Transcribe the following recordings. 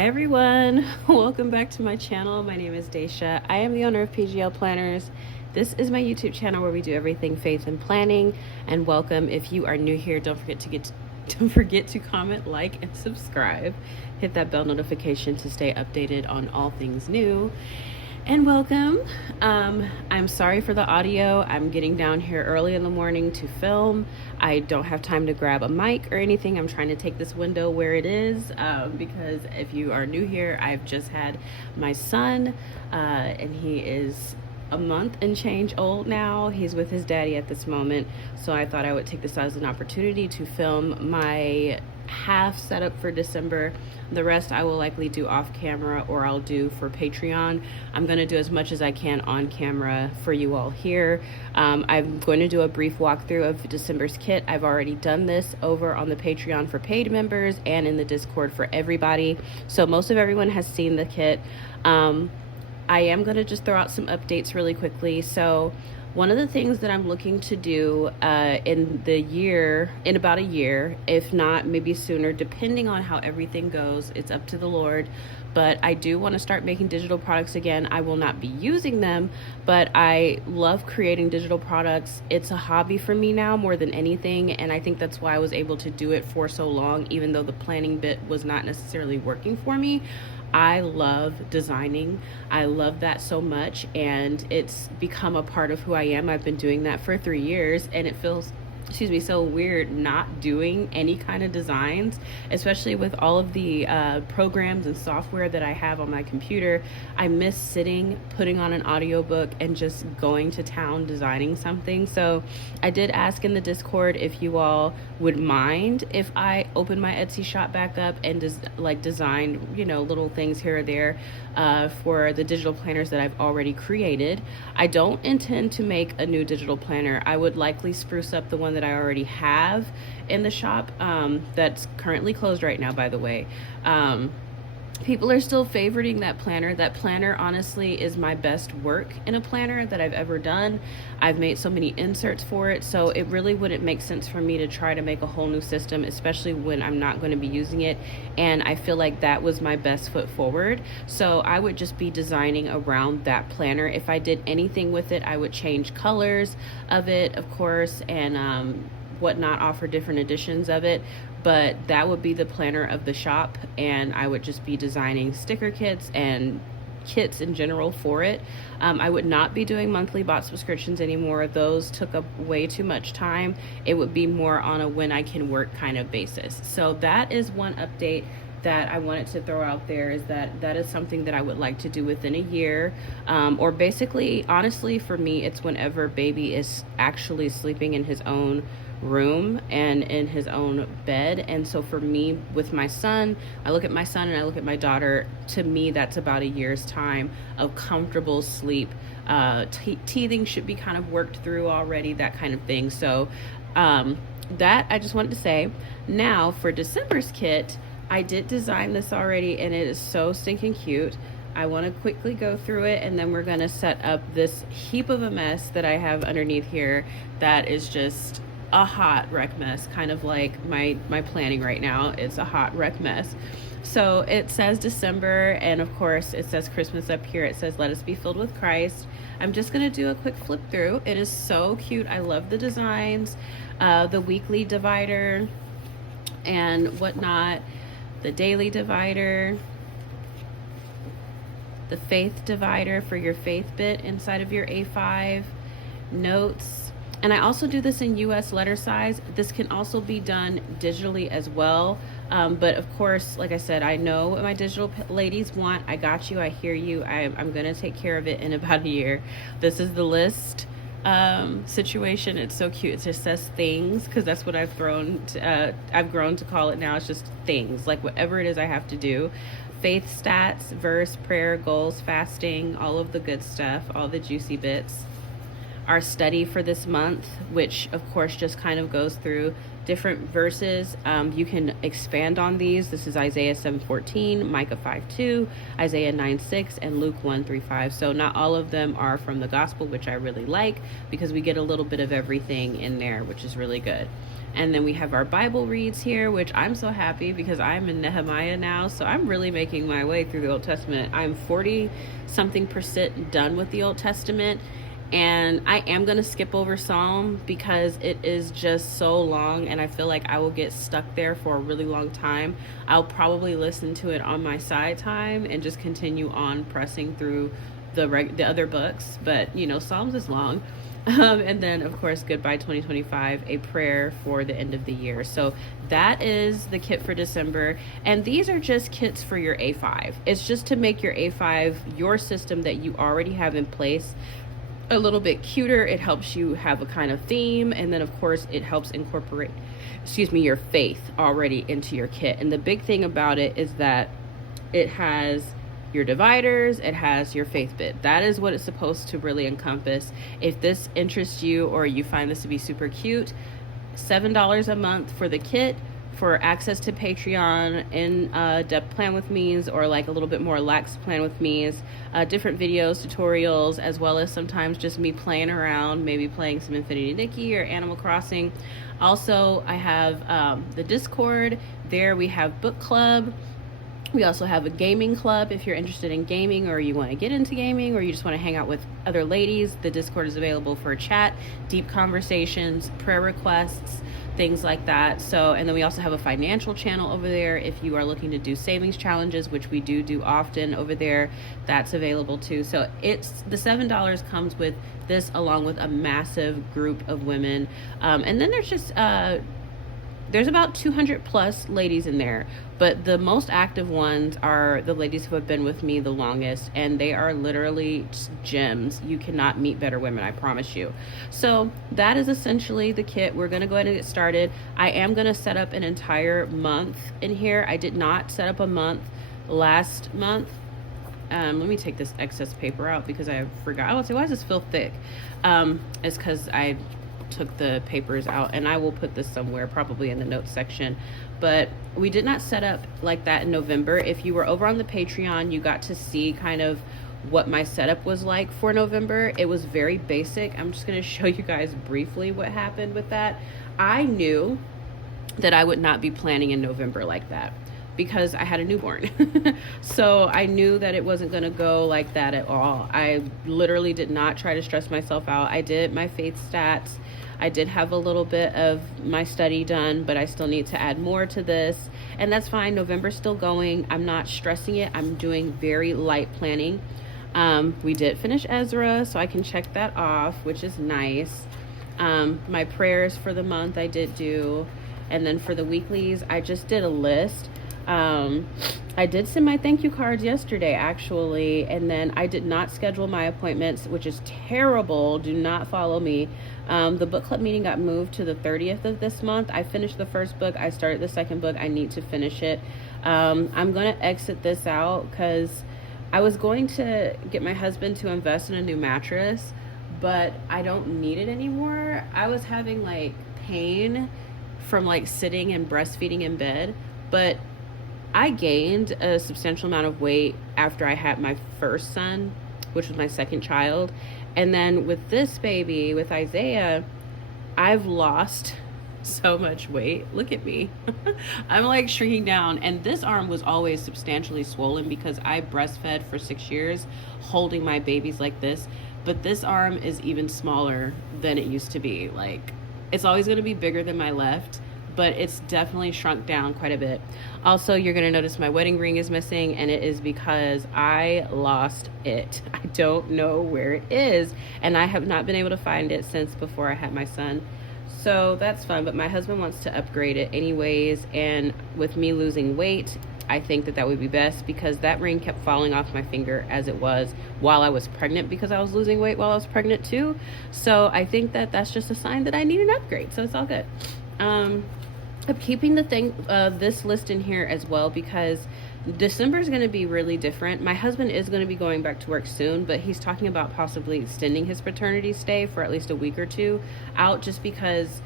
Hi everyone, welcome back to my channel. My name is Daisha. I am the owner of PGL Planners. This is my YouTube channel where we do everything faith and planning. And welcome if you are new here. Don't forget to comment, like, and subscribe. Hit that bell notification to stay updated on all things new. And welcome. I'm sorry for the audio. I'm getting down here early in the morning to film. I don't have time to grab a mic or anything. I'm trying to take this window where it is because if you are new here, I've just had my son and he is a month and change old now. He's with his daddy at this moment. So I thought I would take this as an opportunity to film my half setup for December. The rest I will likely do off camera or I'll do for Patreon. I'm going to do as much as I can on camera for you all here. I'm going to do a brief walkthrough of December's kit. I've already done this over on the Patreon for paid members and in the Discord for everybody. So most of everyone has seen the kit. I am going to just throw out some updates really quickly. So one of the things that I'm looking to do in about a year, if not maybe sooner, depending on how everything goes, it's up to the Lord. But I do want to start making digital products again. I will not be using them, but I love creating digital products. It's a hobby for me now more than anything. And I think that's why I was able to do it for so long, even though the planning bit was not necessarily working for me. I love designing. I love that so much, and it's become a part of who I am. I've been doing that for 3 years, and it feels so weird not doing any kind of designs, especially with all of the programs and software that I have on my computer. I miss sitting, putting on an audiobook, and just going to town designing something. So I did ask in the Discord if you all would mind if I open my Etsy shop back up and just design, little things here or there for the digital planners that I've already created. I don't intend to make a new digital planner. I would likely spruce up the one that I already have in the shop that's currently closed right now, by the way. People are still favoriting that planner. That planner honestly is my best work in a planner that I've ever done. I've made so many inserts for it, so it really wouldn't make sense for me to try to make a whole new system, especially when I'm not going to be using it. And I feel like that was my best foot forward. So I would just be designing around that planner. If I did anything with it, I would change colors of it, of course, and whatnot, offer different editions of it. But that would be the planner of the shop, and I would just be designing sticker kits and kits in general for it. I would not be doing monthly bot subscriptions anymore. Those took up way too much time. It would be more on a when I can work kind of basis. So that is one update that I wanted to throw out there, is that is something that I would like to do within a year, or basically, honestly, for me, it's whenever baby is actually sleeping in his own room and in his own bed. And so for me, with my son, I look at my son and I look at my daughter. To me, that's about a year's time of comfortable sleep. Teething should be kind of worked through already, that kind of thing. So that I just wanted to say. Now for December's kit, I did design this already, and it is so stinking cute. I want to quickly go through it, and then we're going to set up this heap of a mess that I have underneath here that is just a hot wreck mess, kind of like my planning right now. It's a hot wreck mess. So it says December, and of course it says Christmas up here. It says, "Let us be filled with Christ." I'm just going to do a quick flip through. It is so cute. I love the designs, the weekly divider and whatnot, the daily divider, the faith divider for your faith bit inside of your A5, notes. And I also do this in US letter size. This can also be done digitally as well. But of course, like I said, I know what my digital ladies want. I got you. I hear you. I'm going to take care of it in about a year. This is the list situation. It's so cute. It just says things, because that's what I've grown to call it now. It's just things, like whatever it is I have to do. Faith stats, verse, prayer, goals, fasting, all of the good stuff, all the juicy bits. Our study for this month, which of course just kind of goes through different verses. You can expand on these. This is Isaiah 7:14, Micah 5:2, Isaiah 9:6, and Luke 1:3-5. So not all of them are from the gospel, which I really like, because we get a little bit of everything in there, which is really good. And then we have our Bible reads here, which I'm so happy because I'm in Nehemiah now. So I'm really making my way through the Old Testament. I'm 40 something percent done with the Old Testament. And I am going to skip over Psalm because it is just so long and I feel like I will get stuck there for a really long time. I'll probably listen to it on my side time and just continue on pressing through the other books. But, you know, Psalms is long. And then, of course, Goodbye 2025, a prayer for the end of the year. So that is the kit for December. And these are just kits for your A5. It's just to make your A5, your system that you already have in place, a little bit cuter. It helps you have a kind of theme. And then, of course, it helps incorporate, your faith already into your kit. And the big thing about it is that it has your dividers, it has your faith bit. That is what it's supposed to really encompass. If this interests you or you find this to be super cute, $7 a month for the kit, for access to Patreon, in-depth plan with me's, or like a little bit more lax plan with me's, different videos, tutorials, as well as sometimes just me playing around, maybe playing some Infinity Nikki or Animal Crossing. Also, I have the Discord. There we have book club. We also have a gaming club if you're interested in gaming or you want to get into gaming or you just want to hang out with other ladies. The Discord is available for chat, deep conversations, prayer requests, things like that. So, and then we also have a financial channel over there if you are looking to do savings challenges, which we do often over there. That's available too. So it's the $7 comes with this along with a massive group of women. And then there's just there's about 200 plus ladies in there, but the most active ones are the ladies who have been with me the longest, and they are literally just gems. You cannot meet better women, I promise you. So that is essentially the kit. We're going to go ahead and get started. I am going to set up an entire month in here. I did not set up a month last month. Let me take this excess paper out because I forgot. I would say, why does this feel thick? It's because I took the papers out, and I will put this somewhere, probably in the notes section. But we did not set up like that in November. If you were over on the Patreon, you got to see kind of what my setup was like for November. It was very basic. I'm just going to show you guys briefly what happened with that. I knew that I would not be planning in November like that because I had a newborn. So I knew that it wasn't going to go like that at all. I literally did not try to stress myself out. I did my faith stats. I did have a little bit of my study done, but I still need to add more to this. And that's fine. November's still going. I'm not stressing it. I'm doing very light planning. We did finish Ezra, so I can check that off, which is nice. My prayers for the month I did do. And then for the weeklies, I just did a list. I did send my thank you cards yesterday, actually, and then I did not schedule my appointments, which is terrible. Do not follow me. The book club meeting got moved to the 30th of this month. I finished the first book. I started the second book. I need to finish it. I'm going to exit this out because I was going to get my husband to invest in a new mattress, but I don't need it anymore. I was having like pain from like sitting and breastfeeding in bed, but I gained a substantial amount of weight after I had my first son, which was my second child. And then with this baby, with Isaiah, I've lost so much weight. Look at me. I'm like shrinking down. And this arm was always substantially swollen because I breastfed for 6 years holding my babies like this. But this arm is even smaller than it used to be. Like, it's always going to be bigger than my left, but it's definitely shrunk down quite a bit. Also, you're going to notice my wedding ring is missing, and it is because I lost it. I don't know where it is, and I have not been able to find it since before I had my son. So that's fun, but my husband wants to upgrade it anyways, and with me losing weight, I think that that would be best because that ring kept falling off my finger as it was while I was pregnant because I was losing weight while I was pregnant too. So I think that that's just a sign that I need an upgrade, so it's all good. I'm keeping this list in here as well because December is going to be really different. My husband is going to be going back to work soon, but he's talking about possibly extending his paternity stay for at least a week or two out just because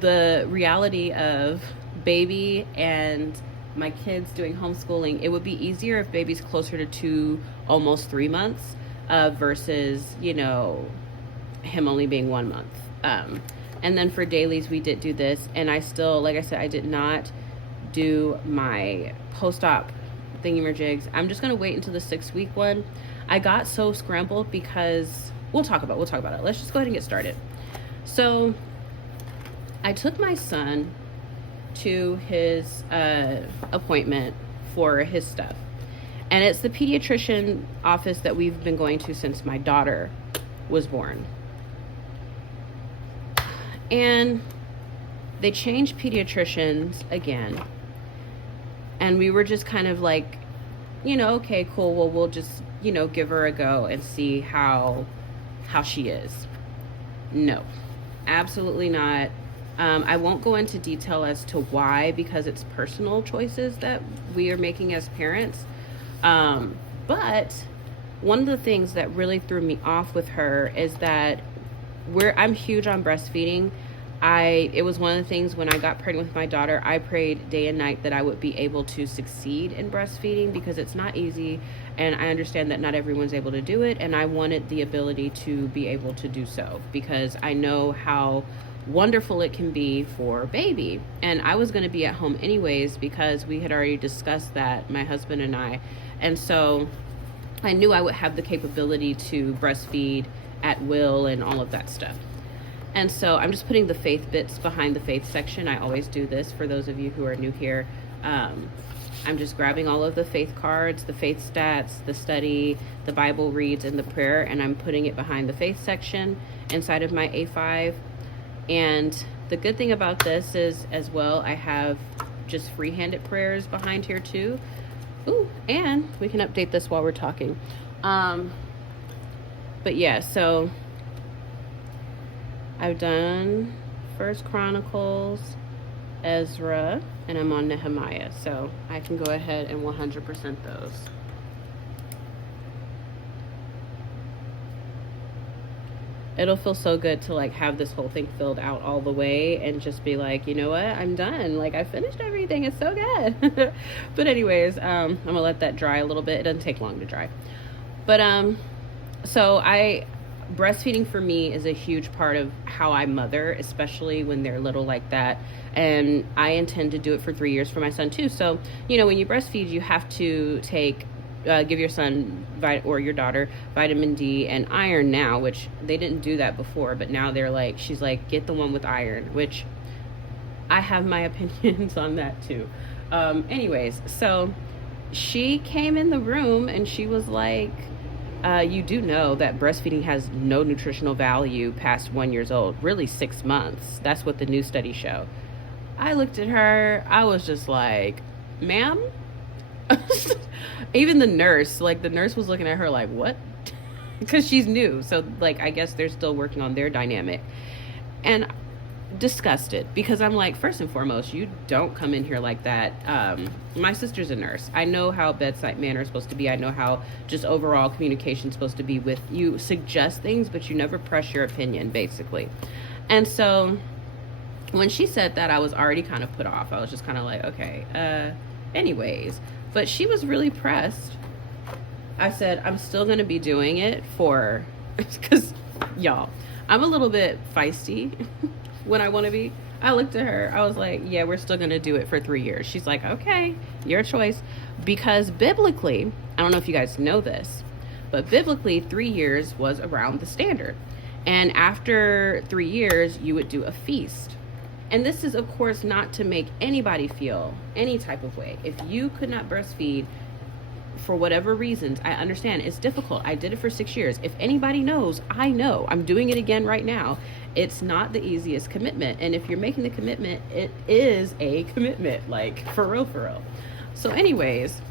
the reality of baby and my kids doing homeschooling, it would be easier if baby's closer to 2, almost 3 months versus, you know, him only being 1 month. And then for dailies, we did do this. And I still, like I said, I did not do my post-op thingy-majiggs. I'm just going to wait until the 6-week one. I got so scrambled because we'll talk about it. Let's just go ahead and get started. So I took my son to his appointment for his stuff. And it's the pediatrician office that we've been going to since my daughter was born. And they changed pediatricians again. And we were just kind of like, okay, cool. Well, we'll just, give her a go and see how she is. No, absolutely not. I won't go into detail as to why, because it's personal choices that we are making as parents. But one of the things that really threw me off with her is that I'm huge on breastfeeding. It was one of the things when I got pregnant with my daughter, I prayed day and night that I would be able to succeed in breastfeeding, because it's not easy. And I understand that not everyone's able to do it. And I wanted the ability to be able to do so, because I know how wonderful it can be for baby. And I was going to be at home anyways, because we had already discussed that, my husband and I. And so I knew I would have the capability to breastfeed at will and all of that stuff. And so I'm just putting the faith bits behind the faith section. I always do this for those of you who are new here. I'm just grabbing all of the faith cards, the faith stats, the study, the Bible reads, and the prayer, and I'm putting it behind the faith section inside of my A5. And the good thing about this is, as well, I have just free-handed prayers behind here too. Ooh, and we can update this while we're talking. But yeah, so I've done First Chronicles, Ezra, and I'm on Nehemiah. So I can go ahead and 100% those. It'll feel so good to like have this whole thing filled out all the way and just be like, you know what, I'm done. Like, I finished everything. It's so good. But anyways, I'm gonna let that dry a little bit. It doesn't take long to dry. But so breastfeeding for me is a huge part of how I mother, especially when they're little like that. And I intend to do it for 3 years for my son too. So, when you breastfeed, you have to give your son or your daughter vitamin D and iron now, which they didn't do that before, but now she's like, get the one with iron, which I have my opinions on that too. Anyways, so she came in the room and she was like, you do know that breastfeeding has no nutritional value past 1 year old, really 6 months. That's what the new studies show. I looked at her, I was just like, ma'am? Even the nurse was looking at her like, what? Because she's new. So I guess they're still working on their dynamic. And disgusted, because I'm like, first and foremost, you don't come in here like that. My sister's a nurse. I know how bedside manner is supposed to be. I know how just overall communication is supposed to be. With you suggest things, but you never press your opinion, basically. And so when she said that, I was already kind of put off. I was just kind of like, okay, anyways. But she was really pressed. I said, I'm still going to be doing it because y'all, I'm a little bit feisty when I want to be. I looked at her, I was like, yeah, we're still going to do it for 3 years. She's like, okay, your choice. Because biblically, I don't know if you guys know this, but biblically 3 years was around the standard. And after 3 years, you would do a feast. And this is, of course, not to make anybody feel any type of way. If you could not breastfeed for whatever reasons, I understand it's difficult. I did it for 6 years. If anybody knows, I know. I'm doing it again right now. It's not the easiest commitment. And if you're making the commitment, it is a commitment, like for real, for real. So anyways,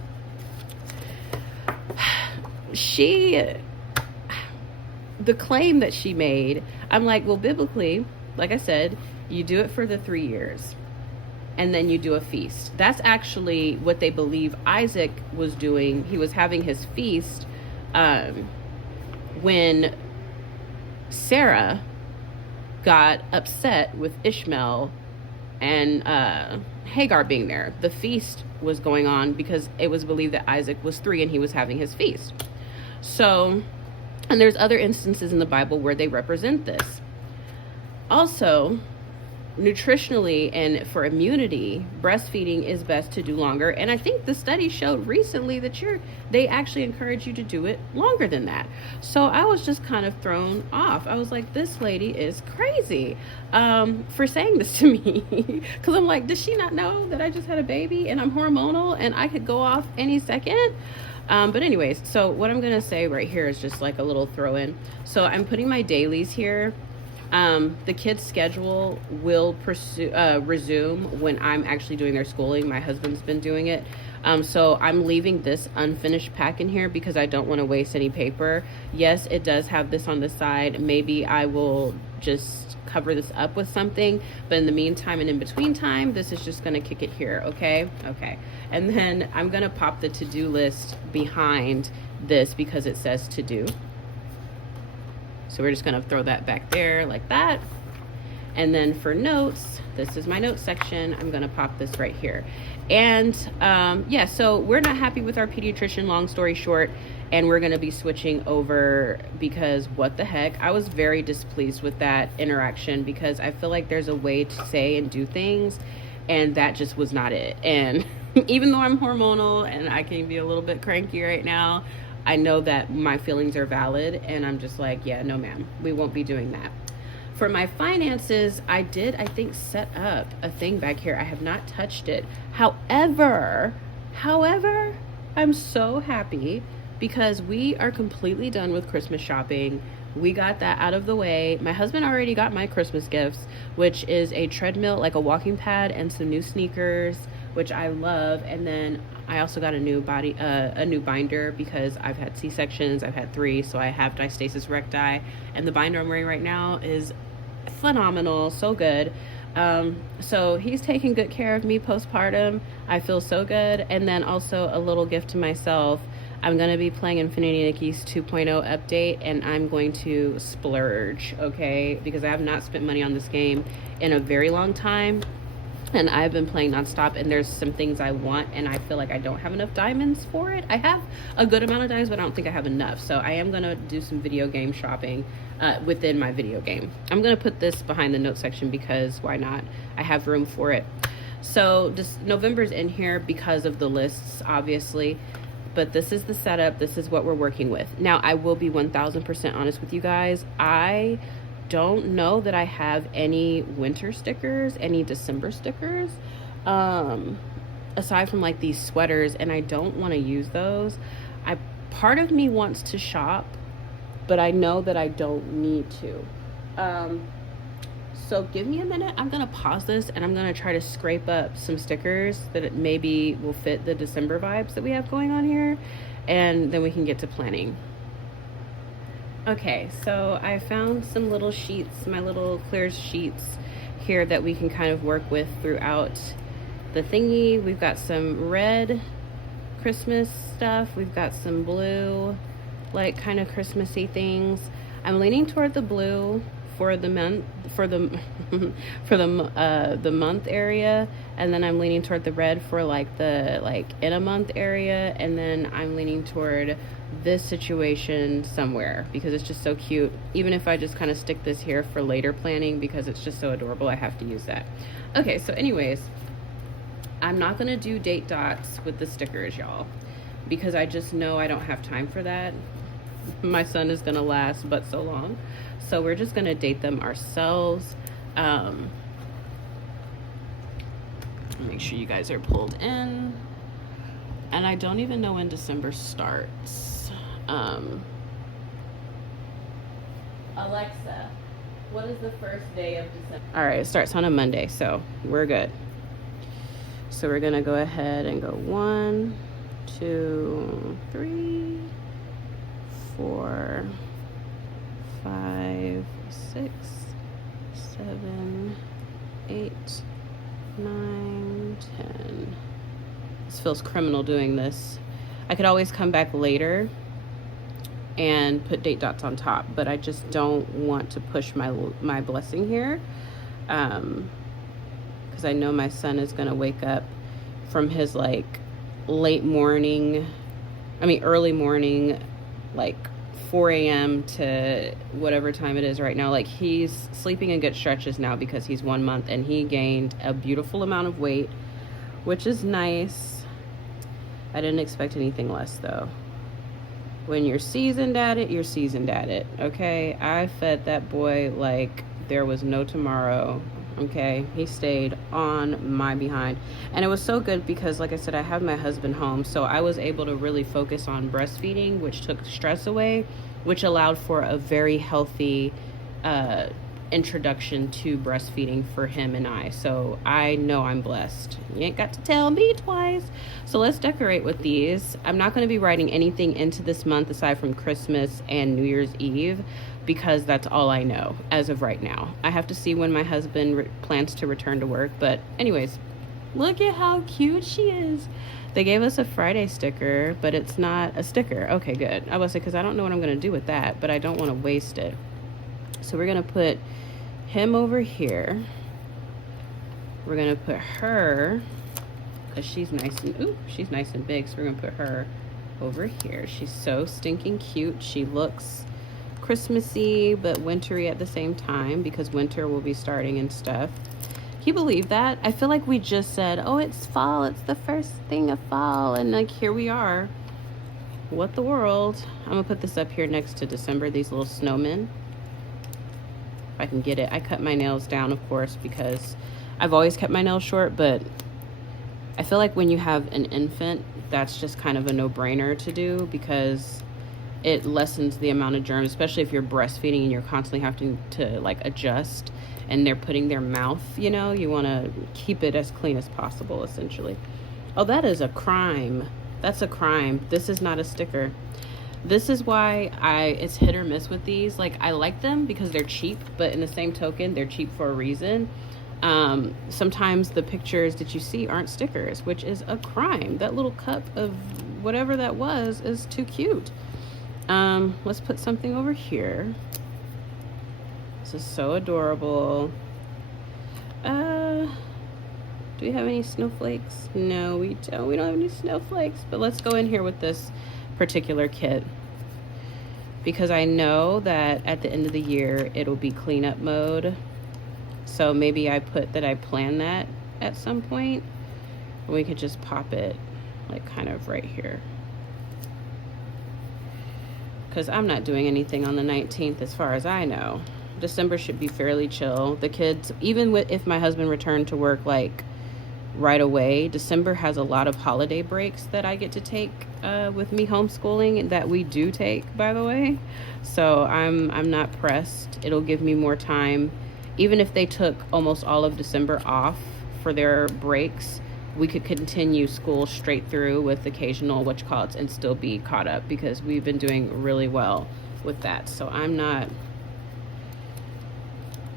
the claim that she made, I'm like, well, biblically, like I said, you do it for the 3 years and then you do a feast. That's actually what they believe Isaac was doing. He was having his feast when Sarah got upset with Ishmael and Hagar being there. The feast was going on because it was believed that Isaac was 3 and he was having his feast. So, and there's other instances in the Bible where they represent this. Also, nutritionally and for immunity, breastfeeding is best to do longer. And I think the study showed recently that they actually encourage you to do it longer than that. So I was just kind of thrown off. I was like, this lady is crazy for saying this to me. Because I'm like, does she not know that I just had a baby and I'm hormonal and I could go off any second? But anyways, so what I'm gonna say right here is just like a little throw in. So I'm putting my dailies here. The kids' schedule will resume when I'm actually doing their schooling. My husband's been doing it. So I'm leaving this unfinished pack in here because I don't want to waste any paper. Yes, it does have this on the side. Maybe I will just cover this up with something, but in the meantime and in between time, this is just going to kick it here. Okay. And then I'm going to pop the to-do list behind this because it says to do. So we're just going to throw that back there like that. And then for notes, this is my notes section. I'm going to pop this right here. And yeah, so we're not happy with our pediatrician, long story short, and we're going to be switching over because what the heck? I was very displeased with that interaction because I feel like there's a way to say and do things, and that just was not it. And even though I'm hormonal and I can be a little bit cranky right now, I know that my feelings are valid, and I'm just like, yeah, no ma'am, we won't be doing that. For my finances, I think, set up a thing back here. I have not touched it. However, I'm so happy because we are completely done with Christmas shopping. We got that out of the way. My husband already got my Christmas gifts, which is a treadmill, like a walking pad, and some new sneakers, which I love. And then I also got a new binder because I've had C-sections. I've had 3, so I have diastasis recti, and the binder I'm wearing right now is phenomenal, so good. So he's taking good care of me postpartum. I feel so good. And then also a little gift to myself. I'm going to be playing Infinity Nikki's 2.0 update, and I'm going to splurge, okay? Because I have not spent money on this game in a very long time, and I've been playing nonstop, and there's some things I want, and I feel like I don't have enough diamonds for it. I have a good amount of diamonds, but I don't think I have enough. So I am going to do some video game shopping within my video game. I'm going to put this behind the note section because why not? I have room for it. So this November's in here because of the lists, obviously. But this is the setup. This is what we're working with. Now, I will be 1000% honest with you guys. I don't know that I have any winter stickers, any December stickers, aside from like these sweaters, and I don't want to use those. Part of me wants to shop, but I know that I don't need to. So give me a minute. I'm going to pause this and I'm going to try to scrape up some stickers that it maybe will fit the December vibes that we have going on here. And then we can get to planning. Okay, so I found some little sheets, my little clear sheets here that we can kind of work with throughout the thingy. We've got some red Christmas stuff. We've got some blue, like kind of Christmassy things. I'm leaning toward the blue for the month, the month area, and then I'm leaning toward the red for the in a month area, and then I'm leaning toward this situation somewhere because it's just so cute. Even if I just kind of stick this here for later planning because it's just so adorable, I have to use that. Okay, so anyways, I'm not gonna do date dots with the stickers, y'all, because I just know I don't have time for that. My son is gonna last but so long. So we're just gonna date them ourselves. Make sure you guys are pulled in. And I don't even know when December starts. Alexa, what is the first day of December? All right, it starts on a Monday, so we're good. So we're gonna go ahead and go 1, 2, 3, 4, 5, 6, 7, 8, 9, 10. This feels criminal doing this. I could always come back later and put date dots on top, but I just don't want to push my blessing here because I know my son is gonna wake up from his early morning 4 a.m. to whatever time it is right now. Like, he's sleeping in good stretches now because he's 1 month, and he gained a beautiful amount of weight, which is nice. I didn't expect anything less though. When you're seasoned at it, you're seasoned at it, okay? I fed that boy like there was no tomorrow, okay? He stayed on my behind. And it was so good because, like I said, I have my husband home, so I was able to really focus on breastfeeding, which took stress away, which allowed for a very healthy introduction to breastfeeding for him and I. So I know I'm blessed. You ain't got to tell me twice. So let's decorate with these. I'm not going to be writing anything into this month aside from Christmas and New Year's Eve, because that's all I know as of right now. I have to see when my husband plans to return to work. But anyways, look at how cute she is. They gave us a Friday sticker, but it's not a sticker. Okay, good. I was like, because I don't know what I'm going to do with that, but I don't want to waste it. So we're going to put him over here. We're going to put her, because she's nice and big, so we're going to put her over here. She's so stinking cute. She looks Christmassy but wintry at the same time, because winter will be starting and stuff. Can you believe that? I feel like we just said, oh, it's fall, it's the first thing of fall, and like here we are. What the world? I'm gonna put this up here next to December, these little snowmen. If I can get it. I cut my nails down, of course, because I've always kept my nails short, but I feel like when you have an infant, that's just kind of a no-brainer to do, because it lessens the amount of germs, especially if you're breastfeeding and you're constantly having to like adjust and they're putting their mouth, you know, you want to keep it as clean as possible, essentially. Oh, that is a crime. That's a crime. This is not a sticker. This is why it's hit or miss with these. Like, I like them because they're cheap, but in the same token, they're cheap for a reason. Sometimes the pictures that you see aren't stickers, which is a crime. That little cup of whatever that was is too cute. Let's put something over here. This is so adorable. Do we have any snowflakes? No, we don't. We don't have any snowflakes. But let's go in here with this particular kit, because I know that at the end of the year it'll be cleanup mode. So maybe I plan that at some point. We could just pop it like kind of right here, because I'm not doing anything on the 19th as far as I know. December should be fairly chill. The kids, even if my husband returned to work like right away, December has a lot of holiday breaks that I get to take with me homeschooling, that we do take, by the way. So I'm not pressed. It'll give me more time. Even if they took almost all of December off for their breaks, we could continue school straight through with occasional and still be caught up, because we've been doing really well with that. So I'm not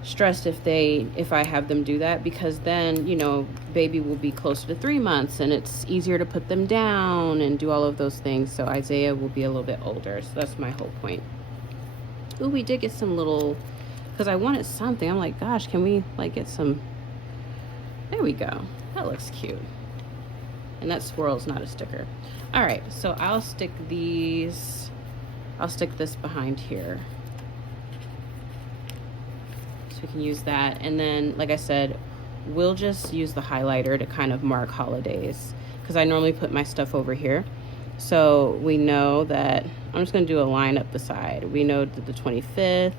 stressed if I have them do that, because then, you know, baby will be closer to 3 months and it's easier to put them down and do all of those things. So Isaiah will be a little bit older. So that's my whole point. Ooh, we did get some little, because I wanted something. I'm like, gosh, can we like get some? There we go. That looks cute. And that swirl's not a sticker. All right, so I'll stick this behind here, so we can use that. And then, like I said, we'll just use the highlighter to kind of mark holidays, because I normally put my stuff over here. So we know that I'm just going to do a line up the side. We know that the 25th,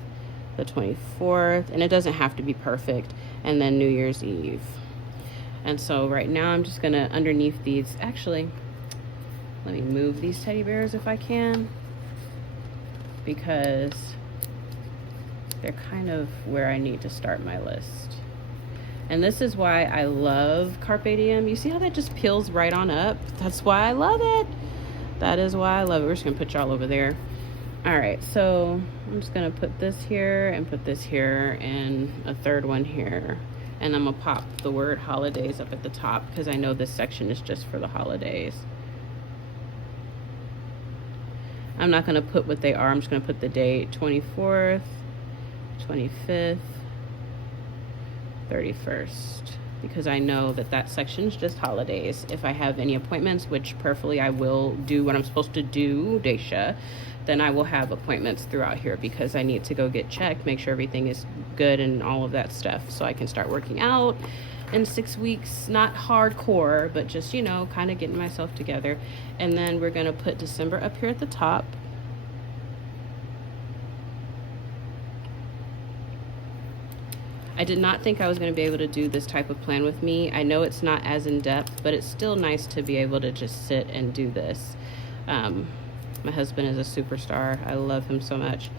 the 24th, and it doesn't have to be perfect, and then New Year's Eve. And so right now I'm just gonna, underneath these, actually, let me move these teddy bears if I can, because they're kind of where I need to start my list. And this is why I love Carpe Diem. You see how that just peels right on up? That's why I love it. That is why I love it. We're just gonna put y'all over there. All right, so I'm just gonna put this here and put this here and a third one here. And I'm gonna pop the word holidays up at the top, because I know this section is just for the holidays. I'm not gonna put what they are. I'm just gonna put the date: 24th, 25th, 31st. because I know that that section is just holidays. If I have any appointments, which prayerfully I will do what I'm supposed to do, Daisha, then I will have appointments throughout here because I need to go get checked, make sure everything is good and all of that stuff, so I can start working out in 6 weeks. Not hardcore, but just, you know, kind of getting myself together. And then we're gonna put December up here at the top. I did not think I was going to be able to do this type of plan with me. I know it's not as in-depth, but it's still nice to be able to just sit and do this. My husband is a superstar. I love him so much.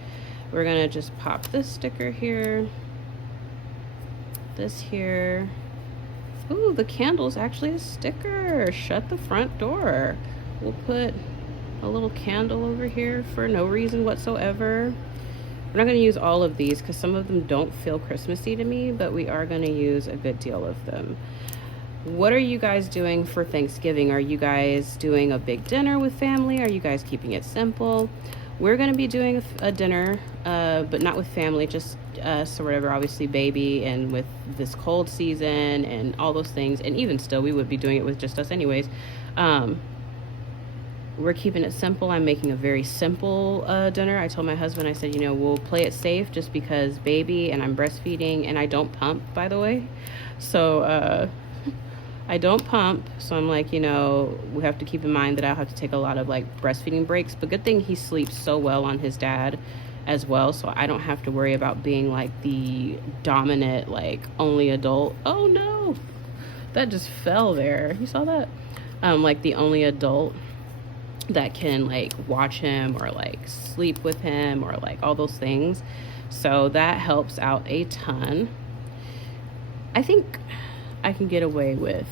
We're going to just pop this sticker here. This here. Ooh, the candle's actually a sticker. Shut the front door. We'll put a little candle over here for no reason whatsoever. We're not going to use all of these because some of them don't feel Christmassy to me, but we are going to use a good deal of them. What are you guys doing for Thanksgiving? Are you guys doing a big dinner with family? Are you guys keeping it simple? We're going to be doing a dinner, but not with family, just us or whatever, obviously baby, and with this cold season and all those things. And even still, we would be doing it with just us anyways. We're keeping it simple. I'm making a very simple dinner. I told my husband, I said, you know, we'll play it safe just because baby and I'm breastfeeding, and I don't pump, by the way. So I don't pump. So I'm like, you know, we have to keep in mind that I'll have to take a lot of like breastfeeding breaks. But good thing he sleeps so well on his dad as well. So I don't have to worry about being like the dominant, like only adult. Oh no, that just fell there. You saw that? Like the only adult that can like watch him or like sleep with him or like all those things. So that helps out a ton. I think I can get away with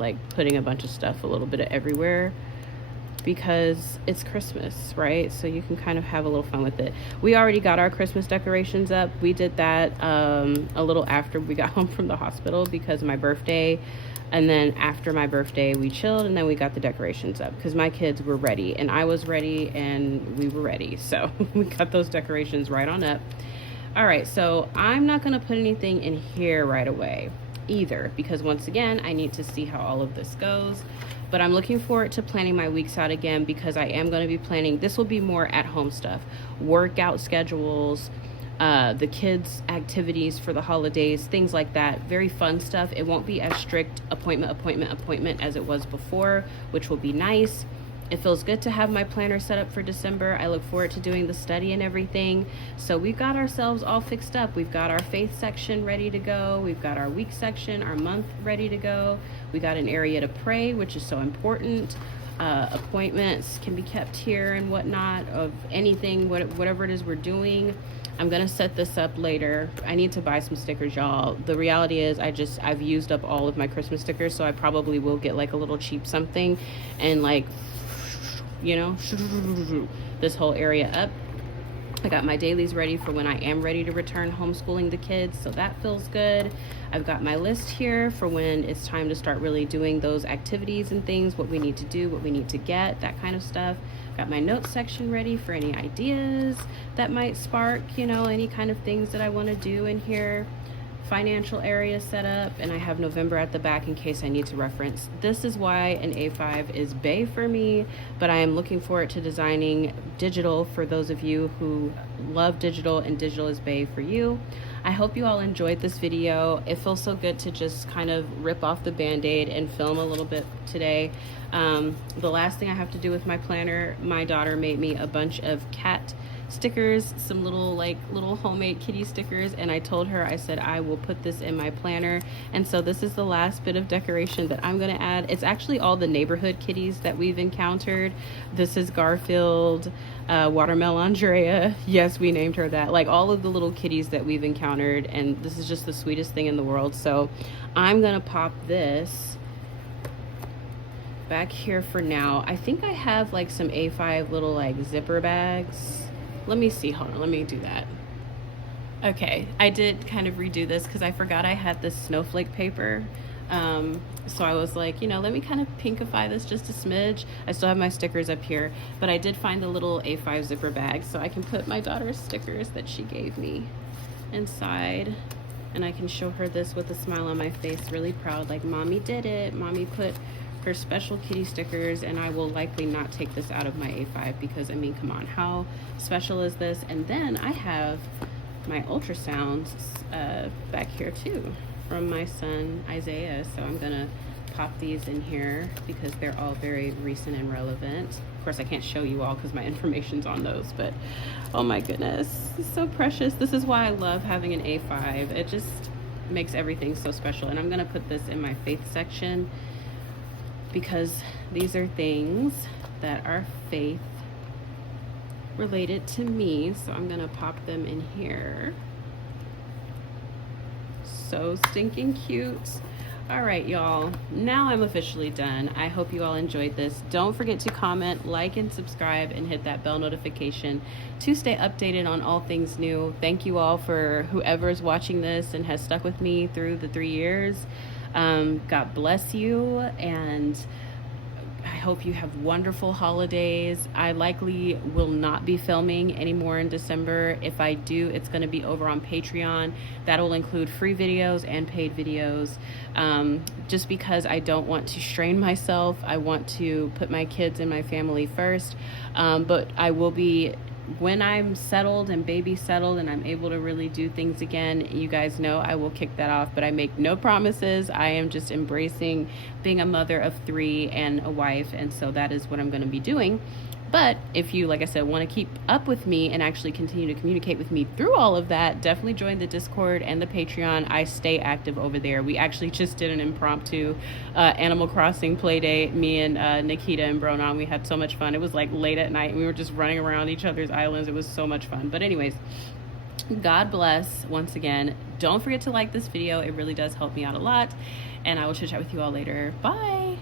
like putting a bunch of stuff a little bit of everywhere because it's Christmas, right? So you can kind of have a little fun with it. We already got our Christmas decorations up. We did that a little after we got home from the hospital because of my birthday. And then after my birthday, we chilled, and then we got the decorations up because my kids were ready, and I was ready, and we were ready. So we got those decorations right on up. All right, so I'm not going to put anything in here right away either because, once again, I need to see how all of this goes. But I'm looking forward to planning my weeks out again because I am going to be planning. This will be more at-home stuff, workout schedules, the kids' activities for the holidays, things like that. Very fun stuff. It won't be as strict appointment as it was before, which will be nice. It feels good to have my planner set up for December. I look forward to doing the study and everything. So we've got ourselves all fixed up. We've got our faith section ready to go. We've got our week section, our month ready to go. We got an area to pray, which is so important. Appointments can be kept here and whatnot of anything, whatever it is we're doing. I'm gonna set this up later. I need to buy some stickers, y'all. The reality is I've used up all of my Christmas stickers, so I probably will get like a little cheap something and like, you know, this whole area up. I got my dailies ready for when I am ready to return homeschooling the kids, so that feels good. I've got my list here for when it's time to start really doing those activities and things, what we need to do, what we need to get, that kind of stuff. Got my notes section ready for any ideas that might spark, you know, any kind of things that I want to do in here. Financial area set up, and I have November at the back in case I need to reference. This is why an A5 is bae for me, but I am looking forward to designing digital for those of you who love digital, and digital is bae for you. I hope you all enjoyed this video. It feels so good to just kind of rip off the band-aid and film a little bit today. The last thing I have to do with my planner, my daughter made me a bunch of cat stickers, some little homemade kitty stickers, and I told her, I said I will put this in my planner. And so this is the last bit of decoration that I'm gonna add. It's actually all the neighborhood kitties that we've encountered. This is Garfield, Watermelon Andrea, yes, we named her that, like all of the little kitties that we've encountered, and this is just the sweetest thing in the world. So I'm gonna pop this back here for now. I think I have like some A5 little like zipper bags. Let me see, hold on, let me do that. Okay, I did kind of redo this because I forgot I had this snowflake paper. So I was like, you know, let me kind of pinkify this just a smidge. I still have my stickers up here, but I did find the little A5 zipper bag so I can put my daughter's stickers that she gave me inside. and I can show her this with a smile on my face, really proud, like, mommy did it. Mommy put her special kitty stickers, and I will likely not take this out of my A5 because, I mean, come on, how special is this? And then I have my ultrasounds back here too from my son Isaiah, so I'm gonna pop these in here because they're all very recent and relevant. Of course, I can't show you all because my information's on those, but oh my goodness, it's so precious. This is why I love having an A5. It just makes everything so special. And I'm gonna put this in my faith section because these are things that are faith related to me. So I'm gonna pop them in here. So stinking cute. All right, y'all, now I'm officially done. I hope you all enjoyed this. Don't forget to comment, like, and subscribe, and hit that bell notification to stay updated on all things new. Thank you all for whoever's watching this and has stuck with me through the 3 years. God bless you, and I hope you have wonderful holidays. I likely will not be filming anymore in December. If I do, it's going to be over on Patreon. That'll include free videos and paid videos. Just because I don't want to strain myself. I want to put my kids and my family first. But I will be, when I'm settled and baby settled and I'm able to really do things again, you guys know I will kick that off, but I make no promises. I am just embracing being a mother of 3 and a wife, and so that is what I'm going to be doing. But if you, like I said, want to keep up with me and actually continue to communicate with me through all of that, definitely join the Discord and the Patreon. I stay active over there. We actually just did an impromptu Animal Crossing play date, me and Nikita and Bronan. We had so much fun. It was like late at night, and we were just running around each other's islands. It was so much fun. But anyways, God bless once again. Don't forget to like this video. It really does help me out a lot. And I will chit chat with you all later. Bye.